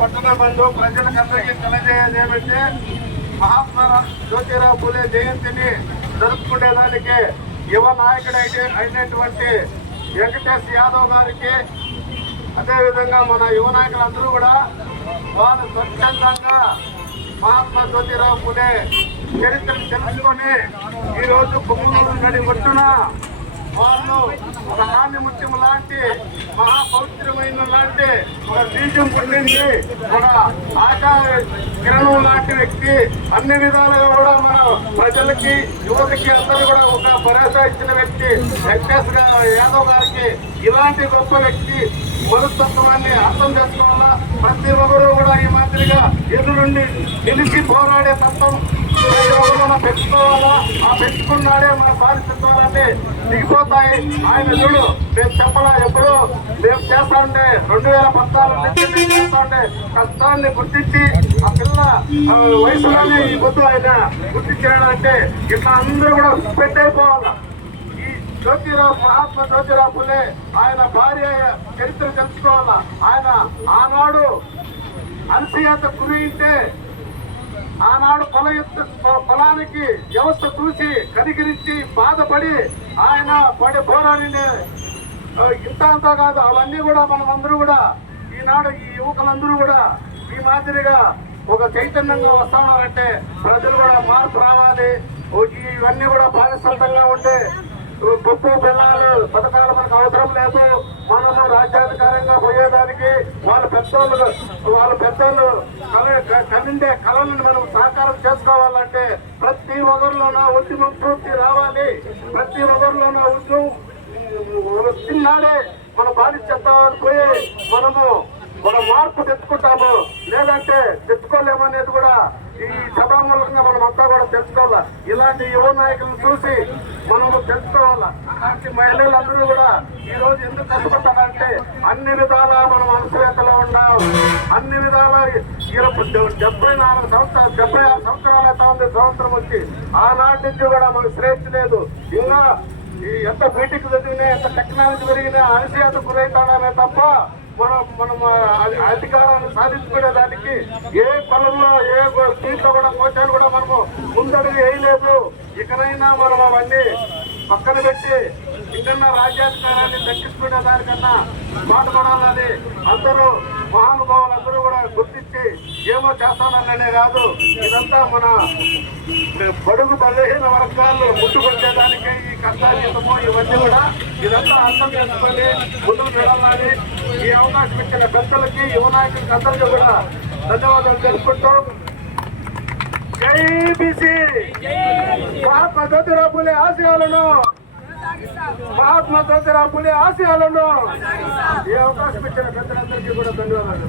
పట్టణ బంధు ప్రజలకందరికీ తెలియజేయదు ఏమంటే మహాత్మా జ్యోతిరావు పూలే జయంతిని జరుపుకునేదానికి యువ నాయకుడు అయినటువంటి వెంకటేష్ యాదవ్ గారికి అదేవిధంగా మన యువ నాయకులందరూ కూడా వాళ్ళు స్వచ్ఛందంగా మహాత్మా జ్యోతిరావు పూలే చరిత్రను తెలుసుకొని ఈరోజు కుమ్మూరు నడి ఒడ్డున వాళ్ళు ఒక నాణ్యముత్యం లాంటి మహాపవిత్రమైన లాంటి ఒక బీజం పుట్టింది, ఒక ఆశా కిరణం లాంటి వ్యక్తి. అన్ని విధాలుగా కూడా మన ప్రజలకి యువతకి అందరూ కూడా ఒక భరోసా ఇచ్చిన వ్యక్తి వెంకటేష్ యాదవ్ గారికి ఇలాంటి గొప్ప వ్యక్తి మనస్తత్వాన్ని అర్థం చేసుకోవాలా. ప్రతి ఒక్కరూ కూడా ఈ మాదిరిగా ఎదురుండి నిలిచి పోరాడే తత్వం పెంచుకోవాలా. ఆ పెంచుకున్నాడే మన పారిశుద్ధ్యాలన్నీ దిగిపోతాయి. ఆయన చూడు మేము చెప్పలా ఎప్పుడు మేము చేస్తా ఉండే 2014 నుంచి మేము చేస్తా ఉండే కష్టాన్ని గుర్తించి ఆ పిల్ల వయసులోనే ఈ పొద్దు ఆయన గుర్తించాడంటే ఇట్లా అందరూ కూడా పెట్టయిపోవాలా. ఈ జ్యోతిరావు మహాత్మా జ్యోతిరావు పూలే ఆయన భార్య చరిత్ర తెలుసుకోవాలా. ఆయన ఆనాడు అలసియత గురింటే ఆనాడు పొలానికి వ్యవస్థ చూసి కనికరించి బాధపడి ఆయన పడే పోరాడినే ఇంత అంతా కాదు. అవన్నీ కూడా మనమందరూ కూడా ఈనాడు ఈ యువకులందరూ కూడా ఈ మాదిరిగా ఒక చైతన్యంగా వస్తున్నారంటే ప్రజలు కూడా మార్పు రావాలి. ఇవన్నీ కూడా పారిశుద్ధంగా ఉంటే గొప్ప పిల్లలు పథకాలు మనకు అవసరం లేదు. మనము రాజ్యాధికారంగా పోయేదానికి వాళ్ళ పెద్దోళ్ళు కనిండే కళలను మనం సాకారం చేసుకోవాలంటే ప్రతి ఒక్కరిలోన ఉద్యమం పూర్తి రావాలి. ప్రతి ఒక్కరిలోన ఉద్యమం వస్తున్నాడే మనం బాధించేస్తామని పోయి మనము మన మార్పు తెచ్చుకుంటాము, లేదంటే తెచ్చుకోలేమనేది కూడా ఈ సభామూలంగా మనం అంతా కూడా తెలుసుకోవాలా. ఇలాంటి యువ నాయకులను చూసి మనము తెలుసుకోవాలా. అలాంటి మహిళలందరూ కూడా ఈ రోజు ఎందుకు కష్టపడ్డారంటే అన్ని విధాలా మనం అనుసూయతలో ఉన్నాం. అన్ని విధాలా 74 సంవత్సరాలు 76 సంవత్సరాలు అవుతా ఉంది సంవత్సరం వచ్చి. ఆనాటి నుంచి కూడా మనకు స్వేచ్ఛ లేదు. ఇంకా ఎంత బీటెక్ చదివినా ఎంత టెక్నాలజీ పెరిగినా అనిశ్చయతకు గురైతామే తప్ప మనం అధికారాన్ని సాధించుకునే దానికి ఏ పొలంలో ఏ సీట్లో కూడా మోచాలు కూడా మనము ముందడుగు వేయలేదు. ఇకనైనా మనం అవన్నీ పక్కన పెట్టి ఇంకా రాజ్యాధికారాన్ని దక్కించుకునే దానికన్నా బాధపడాలని అందరూ మహానుభావులందరూ కూడా గుర్తించి ఏమో చేస్తాననే కాదు, ఇదంతా మన బడుగు బలహీన వర్గాలు ముందుకొచ్చేదానికి ఈ కష్టాజీతము ఇవన్నీ కూడా ఇదంతా అర్థం చేసుకొని ముందుకు వెళ్ళాలని ఈ అవకాశం ఇచ్చిన పెద్దలకి యువ నాయకులకి అందరికీ కూడా ధన్యవాదాలు తెలుపుకుంటూ జైబీసీ మహాత్మా జ్యోతిరావు పూలే ఆశయాలను ఈ అవకాశం ఇచ్చిన పెద్దలందరికీ కూడా ధన్యవాదాలు.